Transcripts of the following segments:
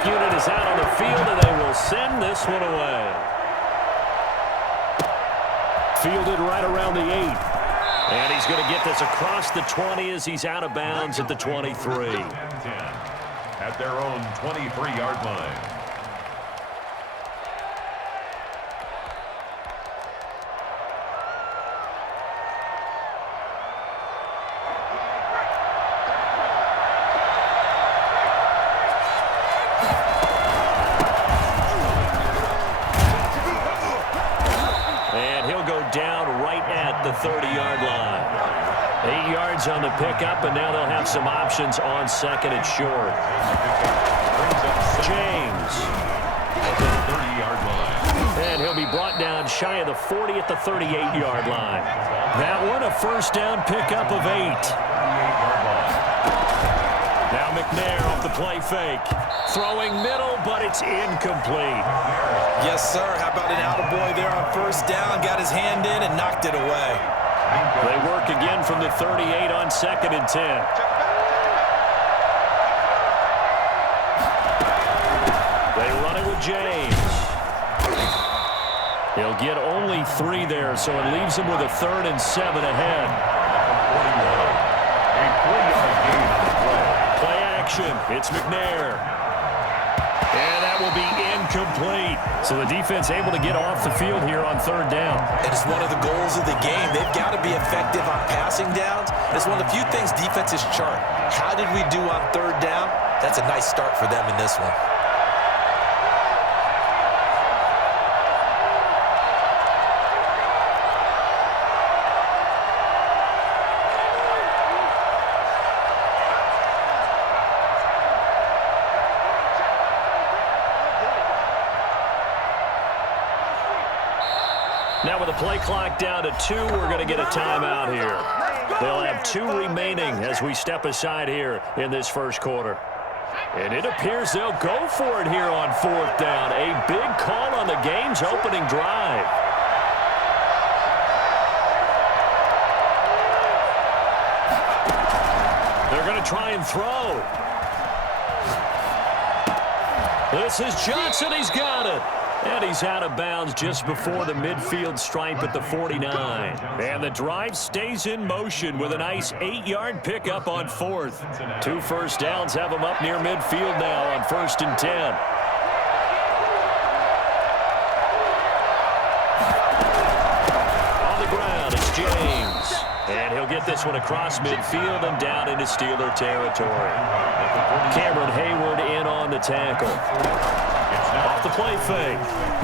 Kickoff unit is out on the field, and they will send this one away. Fielded right around the 8. And he's going to get this across the 20 as he's out of bounds at the 23. At their own 23-yard line. The 30-yard line. 8 yards on the pickup, and now they'll have some options on second and short. James. At the 30-yard line. And he'll be brought down shy of the 40 at the 38-yard line. That one a first down pickup of 8. Now McNair off the play fake. Throwing middle, but it's incomplete. Yes, sir. How about an attaboy there on first down? Got his hand in and knocked it away. They work again from the 38 on second and 10. They run it with James. He'll get only 3 there, so it leaves him with a 3rd and 7 ahead. A 3-yard gain on the play. Play action. It's McNair. And that will be incomplete. So the defense able to get off the field here on 3rd down. It is one of the goals of the game. They've got to be effective on passing downs. It's one of the few things defenses chart. How did we do on 3rd down? That's a nice start for them in this one. Now with the play clock down to 2, we're going to get a timeout here. They'll have 2 remaining as we step aside here in this first quarter. And it appears they'll go for it here on 4th down. A big call on the game's opening drive. They're going to try and throw. This is Johnson. He's got it. And he's out of bounds just before the midfield stripe at the 49. And the drive stays in motion with a nice 8-yard pickup on 4th. 2 first downs have him up near midfield now on 1st and 10. On the ground, it's James. And he'll get this one across midfield and down into Steeler territory. Cameron Hayward in on the tackle. Off the play fake.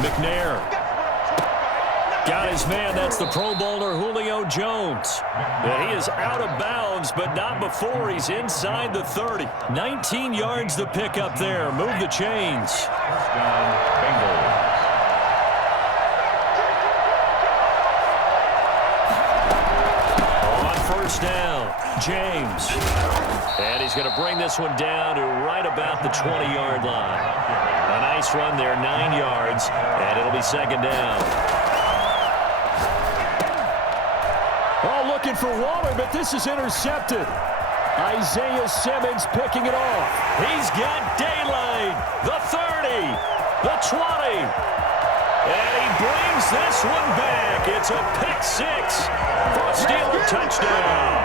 McNair. Got his man. That's the Pro Bowler Julio Jones. And he is out of bounds, but not before he's inside the 30. 19 yards the pickup there. Move the chains. On first down, James. And he's going to bring this one down to right about the 20-yard line. A nice run there, 9 yards, and it'll be 2nd down. Oh, looking for Waller, but this is intercepted. Isaiah Simmons picking it off. He's got daylight. The 30, the 20. And he brings this one back. It's a pick 6 for a Steeler touchdown.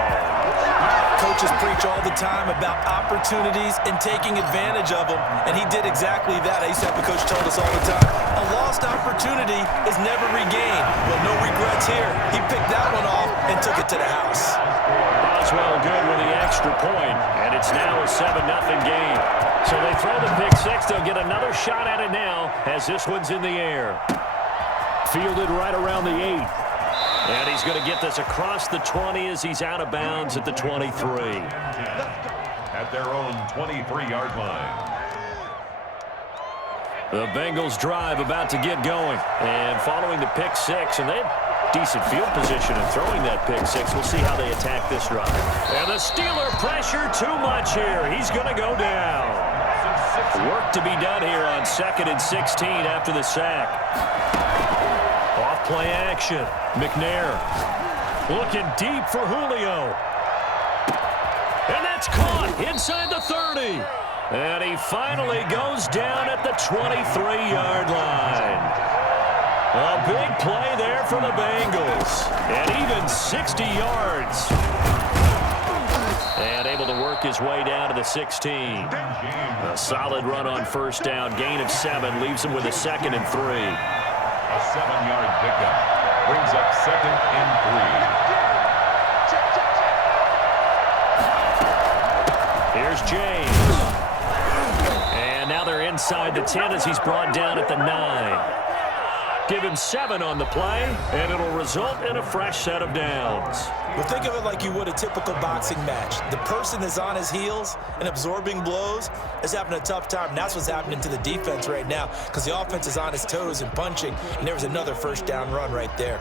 Coaches preach all the time about opportunities and taking advantage of them, and he did exactly that. I used to have a coach told us all the time, a lost opportunity is never regained. Well, no regrets here. He picked that one off and took it to the house. Boswell good with the extra point, and it's now a 7-0 game. So they throw the pick 6. They'll get another shot at it now as this one's in the air. Fielded right around the 8. And he's going to get this across the 20 as he's out of bounds at the 23. At their own 23-yard line. The Bengals drive about to get going. And following the pick 6, and they have decent field position in throwing that pick 6. We'll see how they attack this drive. And the Steeler pressure too much here. He's going to go down. Work to be done here on 2nd and 16 after the sack. Off play action. McNair looking deep for Julio. And that's caught inside the 30. And he finally goes down at the 23-yard line. A big play there for the Bengals. And even 60 yards. And able to work his way down to the 16. A solid run on first down. Gain of 7 leaves him with a 2nd and 3. A 7-yard pickup brings up 2nd and 3. Here's James. And now they're inside the 10 as he's brought down at the 9. Give him 7 on the play, and it'll result in a fresh set of downs. Well, think of it like you would a typical boxing match. The person is on his heels and absorbing blows is having a tough time. And that's what's happening to the defense right now because the offense is on his toes and punching, and there was another first down run right there.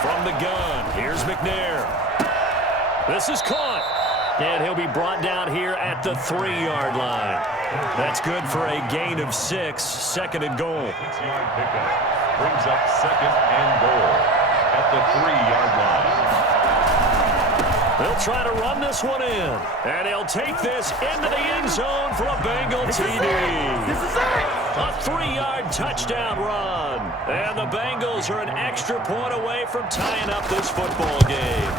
From the gun, here's McNair. This is caught, and he'll be brought down here at the 3-yard line. That's good for a gain of 6, 2nd and goal. 6-yard pickup brings up 2nd and goal at the 3-yard line. They'll try to run this one in, and he'll take this into the end zone for a Bengal TD. A 3-yard touchdown run, and the Bengals are an extra point away from tying up this football game.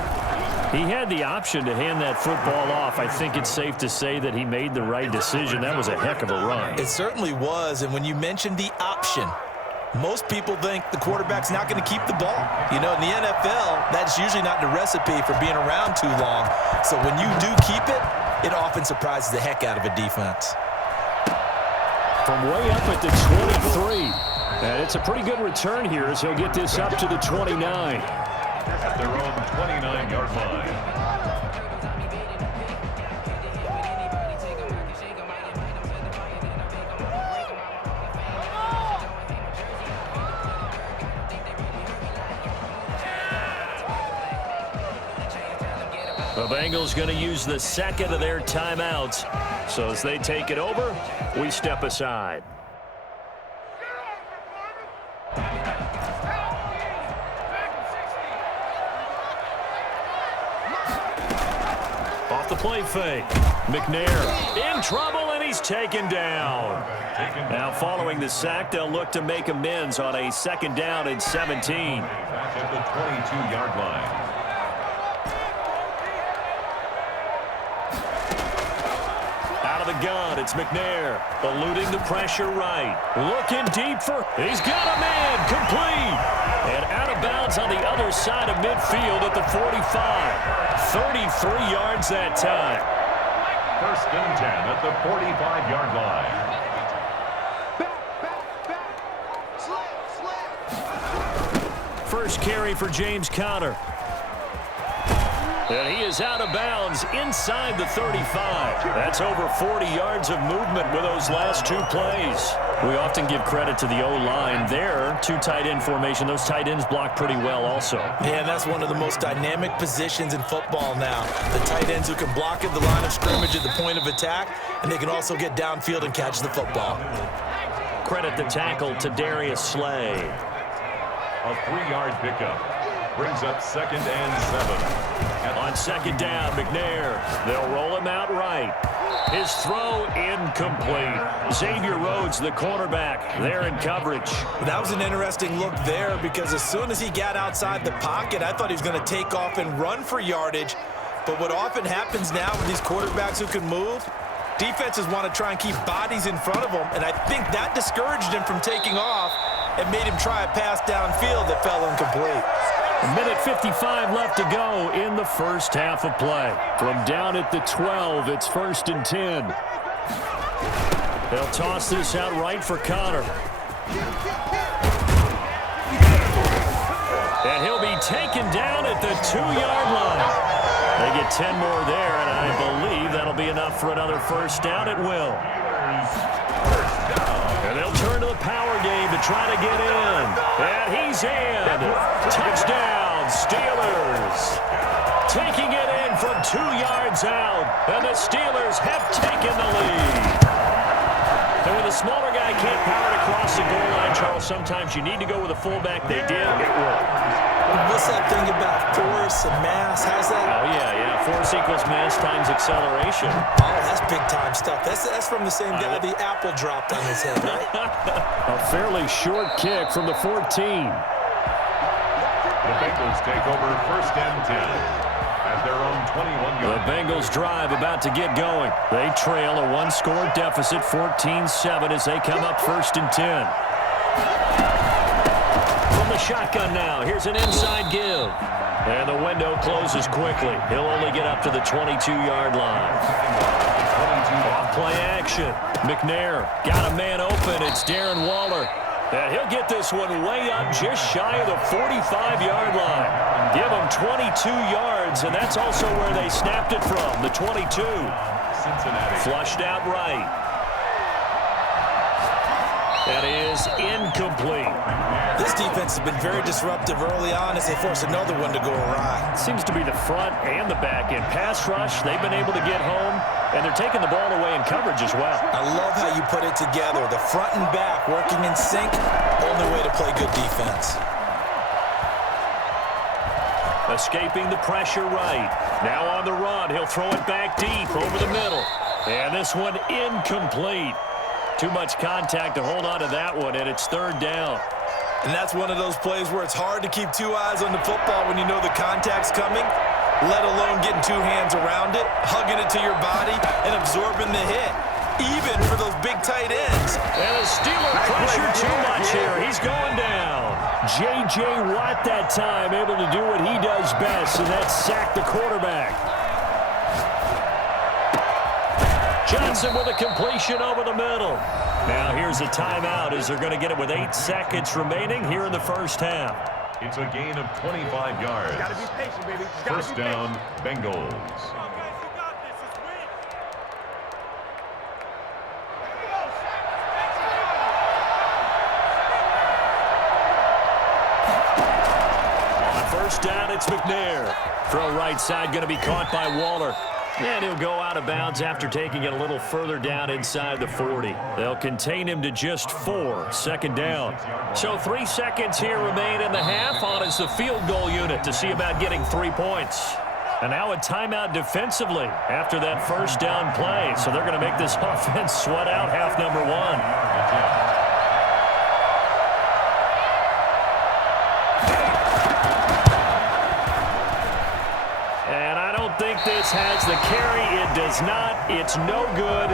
He had the option to hand that football off. I think it's safe to say that he made the right decision. That was a heck of a run. It certainly was, and when you mentioned the option, most people think the quarterback's not going to keep the ball. You know, in the NFL, that's usually not the recipe for being around too long. So when you do keep it, it often surprises the heck out of a defense. From way up at the 23. And it's a pretty good return here as he'll get this up to the 29. At their own 29-yard line. The Bengals going to use the 2nd of their timeouts. So as they take it over, we step aside. Off the play fake. McNair in trouble, and he's taken down. Now following the sack, they'll look to make amends on a 2nd down and 17. Back at the 22-yard line. Out of the gun, it's McNair. Eluding the pressure right. Looking deep for... He's got a man. Complete. And out of bounds on the other side of midfield at the 45. 33 yards that time. 1st and 10 at the 45-yard line. First carry for James Conner. And he is out of bounds inside the 35. That's over 40 yards of movement with those last 2 plays. We often give credit to the O-line there. 2 tight end formation. Those tight ends block pretty well also. Yeah, and that's one of the most dynamic positions in football now. The tight ends who can block at the line of scrimmage at the point of attack, and they can also get downfield and catch the football. Credit the tackle to Darius Slay. A 3-yard pickup brings up 2nd and 7. On 2nd down, McNair. They'll roll him out right. His throw incomplete. Xavier Rhodes, the cornerback, there in coverage. That was an interesting look there because as soon as he got outside the pocket, I thought he was going to take off and run for yardage. But what often happens now with these quarterbacks who can move, defenses want to try and keep bodies in front of them, and I think that discouraged him from taking off and made him try a pass downfield that fell incomplete. A minute 55 left to go in the first half of play. From down at the 12, it's 1st and 10. They'll toss this out right for Conner. And he'll be taken down at the 2-yard line. They get 10 more there, and I believe that'll be enough for another first down. It will. And they'll turn to the power game to try to get in. And he's in. Touchdown, Steelers. Taking it in from 2 yards out. And the Steelers have taken the lead. And when the smaller guy can't power it across the goal line, Charles, sometimes you need to go with a fullback. They did. It worked. What's that thing about force and mass? How's that? Oh, yeah. Force equals mass times acceleration. Oh, that's big-time stuff. That's from the same guy the apple dropped on his head, right? A fairly short kick from the 14. The Bengals take over 1st and 10 at their own 21-yard. The Bengals drive about to get going. They trail a one-score deficit, 14-7, as they come up 1st and 10. From the shotgun now, here's an inside give. And the window closes quickly. He'll only get up to the 22-yard line. Off play action. McNair got a man open. It's Darren Waller. And he'll get this one way up just shy of the 45-yard line. Give him 22 yards, and that's also where they snapped it from, the 22. Cincinnati. Flushed out right. That is incomplete. This defense has been very disruptive early on as they force another one to go awry. Seems to be the front and the back end. Pass rush, they've been able to get home, and they're taking the ball away in coverage as well. I love how you put it together. The front and back working in sync, only way to play good defense. Escaping the pressure right. Now on the run, he'll throw it back deep over the middle. And this one incomplete. Too much contact to hold on to that one, and it's 3rd down. And that's one of those plays where it's hard to keep 2 eyes on the football when you know the contact's coming, let alone getting 2 hands around it, hugging it to your body, and absorbing the hit, even for those big tight ends. And the Steeler pressure too much here. He's going down. J.J. Watt that time able to do what he does best, and that's sack the quarterback. Johnson with a completion over the middle. Now here's a timeout as they're going to get it with 8 seconds remaining here in the first half. It's a gain of 25 yards. Gotta be patient, baby. 1st down, Bengals. On 1st down, it's McNair. Throw right side going to be caught by Waller. And he'll go out of bounds after taking it a little further down inside the 40. They'll contain him to just 4, 2nd down. So 3 seconds here remain in the half on as the field goal unit to see about getting 3 points. And now a timeout defensively after that 1st down play. So they're going to make this offense sweat out half number 1. This has the carry. It does not. It's no good.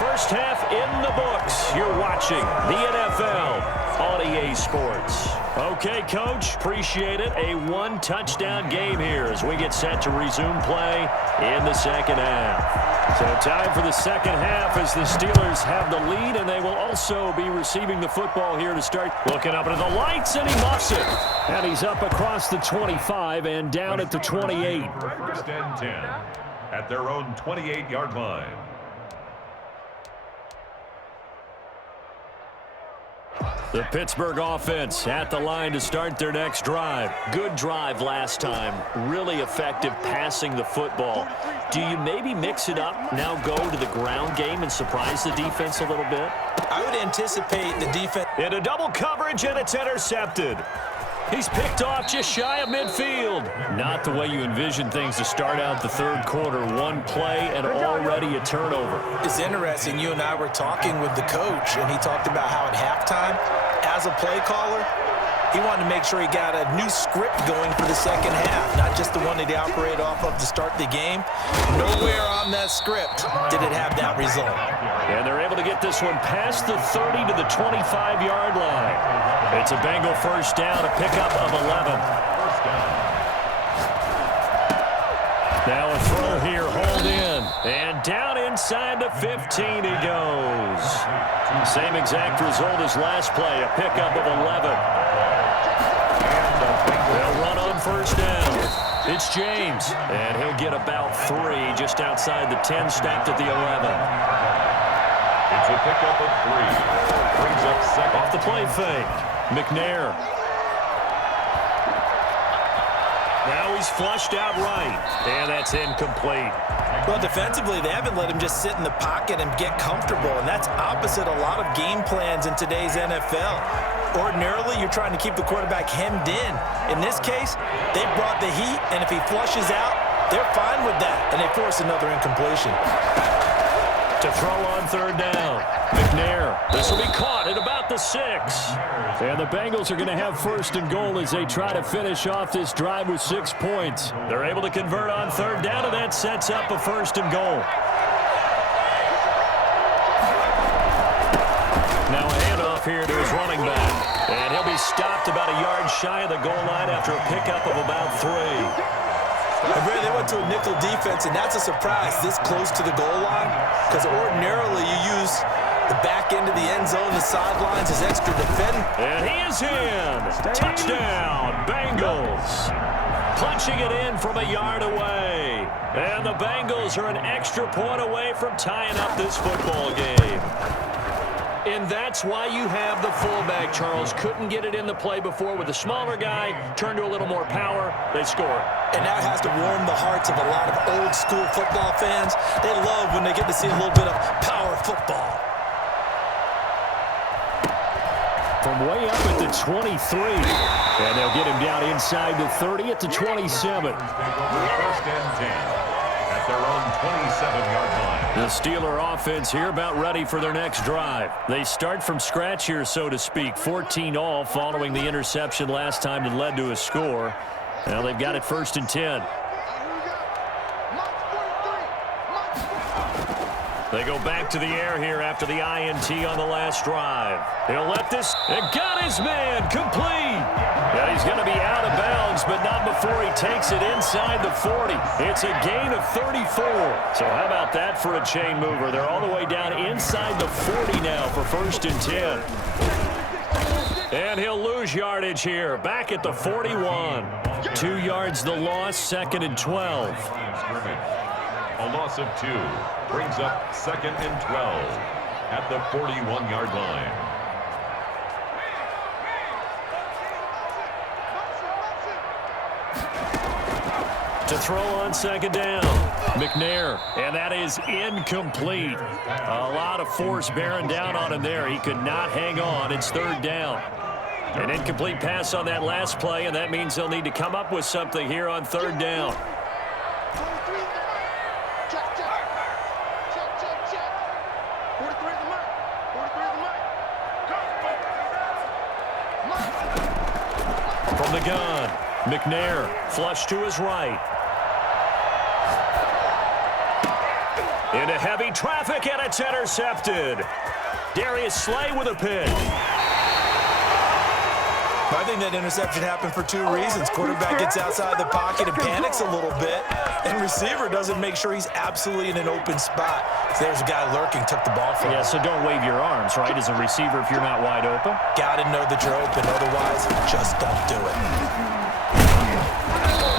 First half in the books. You're watching the NFL on EA Sports. Okay, Coach, appreciate it. A 1-touchdown game here as we get set to resume play in the 2nd half. So time for the 2nd half as the Steelers have the lead, and they will also be receiving the football here to start. Looking up into the lights, and he muffs it. And he's up across the 25 and down at the 28. 1st and 10 at their own 28-yard line. The Pittsburgh offense at the line to start their next drive. Good drive last time. Really effective passing the football. Do you maybe mix it up, now go to the ground game and surprise the defense a little bit? I would anticipate the defense. Into double coverage, and it's intercepted. He's picked off just shy of midfield. Not the way you envision things to start out the 3rd quarter. 1 play and already a turnover. It's interesting. You and I were talking with the coach, and he talked about how at halftime, as a play caller, he wanted to make sure he got a new script going for the 2nd half, not just the one that he operated off of to start the game. Nowhere on that script did it have that result. And they're able to get this one past the 30 to the 25-yard line. It's a Bengal 1st down, a pickup of 11. Now a throw here, hold in. And down inside the 15 he goes. Same exact result as last play, a pickup of 11. They'll run on 1st down. It's James, and he'll get about 3 just outside the 10, stopped at the 11. It's a pickup of 3. Brings up 2nd. Off the play fake. McNair. Now he's flushed out right, and that's incomplete. Well, defensively, they haven't let him just sit in the pocket and get comfortable, and that's opposite a lot of game plans in today's NFL. Ordinarily, you're trying to keep the quarterback hemmed in. In this case, they brought the heat, and if he flushes out, they're fine with that, and they force another incompletion. To throw on third down, McNair. This will be caught at about the 6. And the Bengals are going to have first and goal as they try to finish off this drive with 6 points. They're able to convert on third down, and that sets up a first and goal. Now a handoff here to his running back. And he'll be stopped about a yard shy of the goal line after a pickup of about 3. And Brad, they went to a nickel defense, and that's a surprise this close to the goal line, because ordinarily you use the back end of the end zone, the sidelines as extra defend. And he is in. Touchdown, Bengals. Punching it in from a yard away. And the Bengals are an extra point away from tying up this football game. And that's why you have the fullback, Charles. Couldn't get it in the play before with the smaller guy. Turned to a little more power. They score. And that has to warm the hearts of a lot of old-school football fans. They love when they get to see a little bit of power football. From way up at the 23. And they'll get him down inside the 30 at the 27. First and 10 at their own 27-yard line. The Steeler offense here about ready for their next drive. They start from scratch here, so to speak. 14 all following the interception last time that led to a score. Now they've got it first and 10. They go back to the air here after the INT on the last drive. He'll let this. It got his man complete. Yeah, he's going to be out of bounds, but not before he takes it inside the 40. It's a gain of 34. So how about that for a chain mover? They're all the way down inside the 40 now for first and 10. And he'll lose yardage here, back at the 41. 2 yards the loss, second and 12. A loss of 2 brings up second and 12 at the 41-yard line. To throw on second down, McNair, and that is incomplete. A lot of force bearing down on him there. He could not hang on. It's third down. An incomplete pass on that last play, and that means they'll need to come up with something here on third down. From the gun, McNair, flush to his right. Into heavy traffic, and it's intercepted. Darius Slay with a pick. I think that interception happened for 2 reasons. Quarterback gets outside the pocket and panics a little bit, and receiver doesn't make sure he's absolutely in an open spot. So there's a guy lurking, took the ball from him. Yeah, so don't wave your arms, right, as a receiver if you're not wide open. Got to know that you're open, otherwise just don't do it.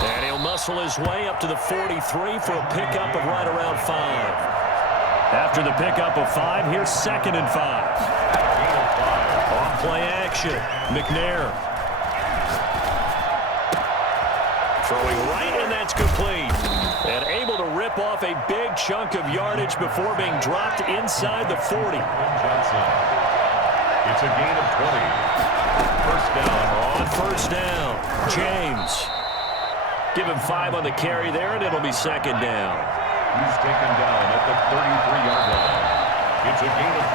And he'll muscle his way up to the 43 for a pickup of right around 5. After the pickup of 5, here's second and 5. Off play action, McNair. Throwing right, and that's complete. And able to rip off a big chunk of yardage before being dropped inside the 40. Johnson. It's a gain of 20. First down. On first down, James. Give him 5 on the carry there, and it'll be second down. He's taken down at the 33-yard line. It's a gain of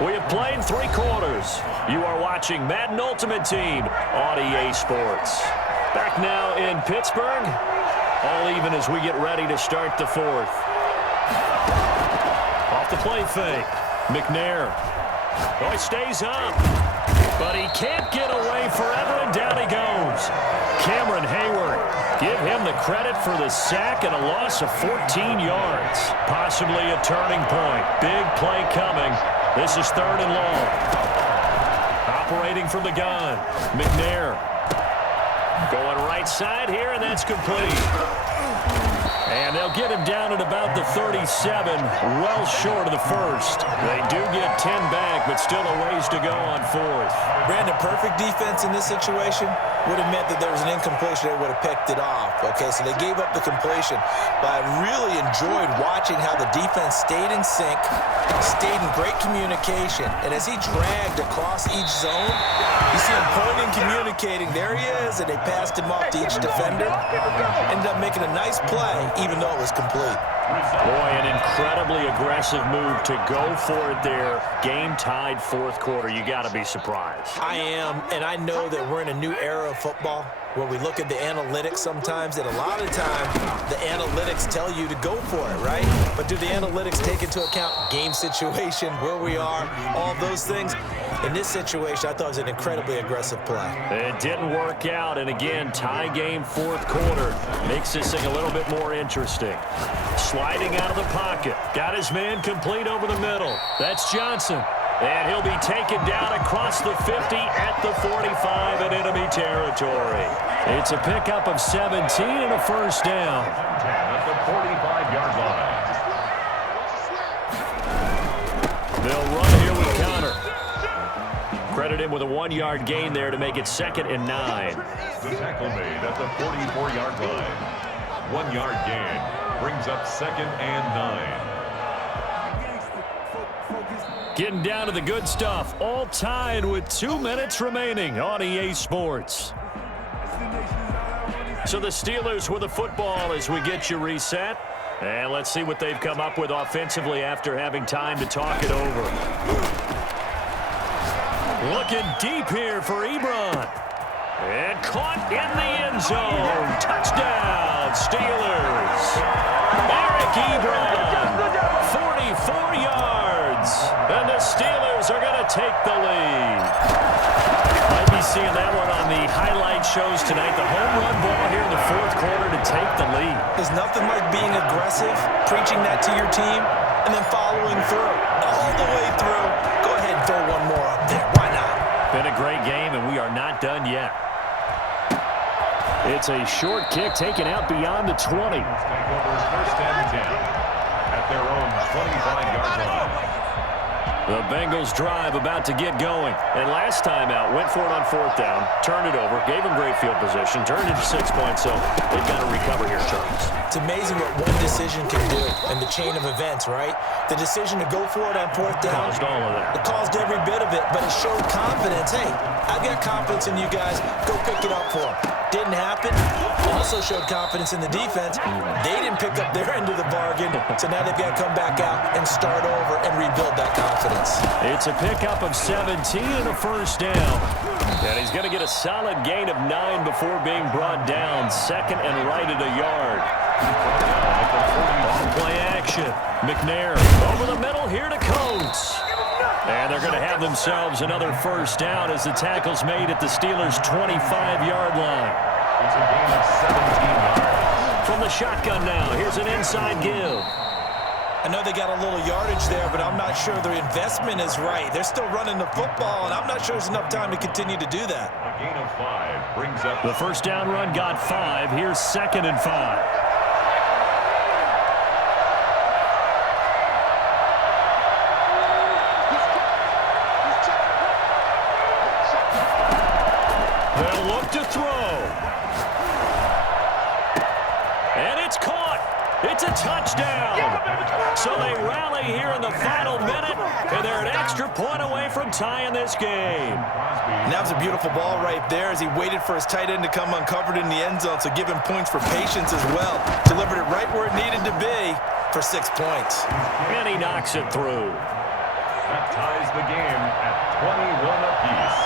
5. We have played 3 quarters. You are watching Madden Ultimate Team on EA Sports. Back now in Pittsburgh. All even as we get ready to start the 4th. Off the play fake. McNair. Oh, he stays up. But he can't get away forever, and down he goes. Cameron Hayward. Give him the credit for the sack and a loss of 14 yards. Possibly a turning point. Big play coming. This is third and long. Operating from the gun. McNair. Going right side here, and that's complete. And they'll get him down at about the 37, well short of the first. They do get 10 back, but still a ways to go on fourth. Brandon, perfect defense in this situation would have meant that there was an incompletion. They would have picked it off. Okay, so they gave up the completion. But I really enjoyed watching how the defense stayed in sync, stayed in great communication. And as he dragged across each zone, you see him pointing, communicating. There he is, and they passed him off to each defender. Ended up making a nice play, even though it was complete. Boy, an incredibly aggressive move to go for it there. Game tied fourth quarter. You got to be surprised. I am, and I know that we're in a new era of football where we look at the analytics sometimes, and a lot of times the analytics tell you to go for it, right? But do the analytics take into account game situation, where we are, all those things? In this situation, I thought it was an incredibly aggressive play. It didn't work out, and again, tie game fourth quarter. Makes this thing a little bit more interesting. Sliding out of the pocket. Got his man complete over the middle. That's Johnson. And he'll be taken down across the 50 at the 45 in enemy territory. It's a pickup of 17 and a first down. At the 45-yard line. They'll run here with Connor. Credit him with a 1-yard gain there to make it 2nd and 9. The tackle made at the 44-yard line. 1-yard gain brings up 2nd and 9. Getting down to the good stuff. All tied with 2 minutes remaining on EA Sports. So the Steelers with the football as we get you reset. And let's see what they've come up with offensively after having time to talk it over. Looking deep here for Ebron. And caught in the end zone. Touchdown, Steelers. Eric Ebron, 44 yards. And the Steelers are going to take the lead. Might be seeing that one on the highlight shows tonight. The home run ball here in the fourth quarter to take the lead. There's nothing like being aggressive, preaching that to your team, and then following through. All the way through. Go ahead and throw one more up there. Why not? Been a great game, and we are not done yet. It's a short kick taken out beyond the 20. Takeovers 1st and 10 at their own 25-yard line. The Bengals drive about to get going. And last time out, went for it on 4th down, turned it over, gave them great field position, turned it to 6 points, so they've got to recover here, Charles. It's amazing what one decision can do in the chain of events, right? The decision to go for it on 4th down. Caused all of that. It caused every bit of it, but it showed confidence. Hey, I've got confidence in you guys. Go pick it up for them. Didn't happen. Also showed confidence in the defense. They didn't pick up their end of the bargain, so now they've got to come back out and start over and rebuild that confidence. It's a pickup of 17 and a first down. And he's going to get a solid gain of 9 before being brought down. 2nd and right at a yard. Play action. McNair over the middle here to Coates. And they're going to have themselves another first down as the tackle's made at the Steelers' 25-yard line. It's a gain of 17 yards. From the shotgun now, here's an inside give. I know they got a little yardage there, but I'm not sure their investment is right. They're still running the football, and I'm not sure there's enough time to continue to do that. A gain of 5 brings up The first down run got 5. Here's 2nd and 5. They'll look to throw. And it's caught. It's a touchdown. So they rally here in the final minute, and they're an extra point away from tying this game. And that was a beautiful ball right there as he waited for his tight end to come uncovered in the end zone, so give him points for patience as well. Delivered it right where it needed to be for 6 points. And he knocks it through. that ties the game at 21 apiece.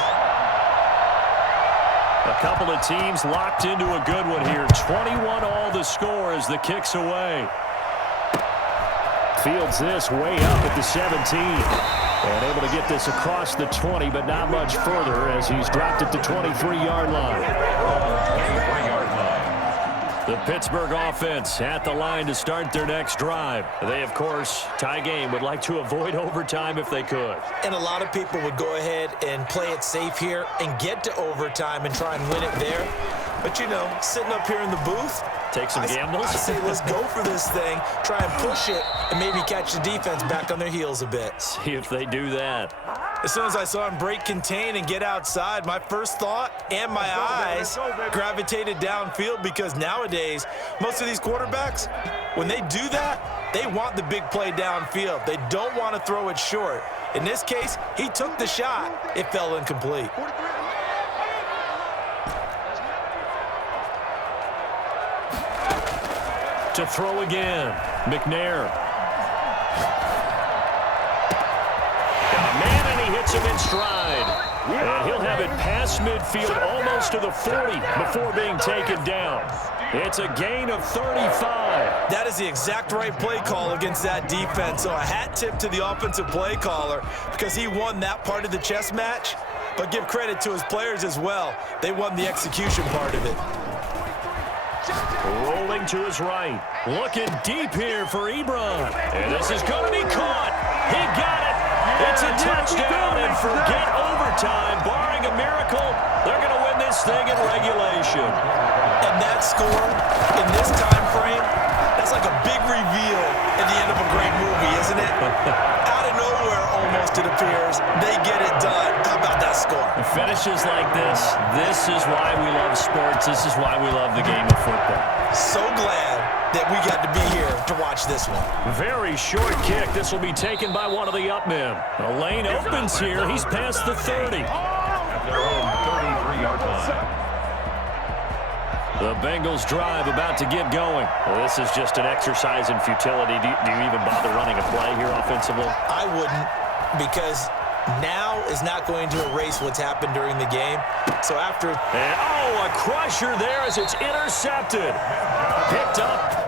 A couple of teams locked into a good one here. 21 all the score as the kick's away. Fields this way up at the 17. And able to get this across the 20, but not much further as he's dropped at the 23-yard line. 23-yard line. The Pittsburgh offense at the line to start their next drive. They, of course, tie game, would like to avoid overtime if they could. And a lot of people would go ahead and play it safe here and get to overtime and try and win it there. But, you know, sitting up here in the booth, Take some gambles? I say let's go for this thing, try and push it, and maybe catch the defense back on their heels a bit. See if they do that. As soon as I saw him break contain and get outside, my first thought and my eyes gravitated downfield, because nowadays, most of these quarterbacks, when they do that, they want the big play downfield. They don't want to throw it short. In this case, he took the shot. It fell incomplete. To throw again, McNair. Got a man, and he hits him in stride. And he'll have it past midfield, almost to the 40, before being taken down. It's a gain of 35. That is the exact right play call against that defense. So a hat tip to the offensive play caller, because he won that part of the chess match. But give credit to his players as well. They won the execution part of it. Rolling to his right. Looking deep here for Ebron. And this is going to be caught. He got it. It's a touchdown, and forget overtime. Barring a miracle, they're going to win this thing in regulation. And that score in this time frame, that's like a big reveal at the end of a great movie, isn't it? Out of nowhere, almost, it appears. They get it done. How about that score? Finishes like this is why we love sports. This is why we love the game of football. So glad that we got to be here to watch this one. Very short kick. This will be taken by one of the up men. The lane opens here. He's past the 30. At their own 33-yard line. The Bengals drive about to get going. Well, this is just an exercise in futility. Do you even bother running a play here offensively? I wouldn't, because now is not going to erase what's happened during the game. So after... And, a crusher there as it's intercepted. Picked up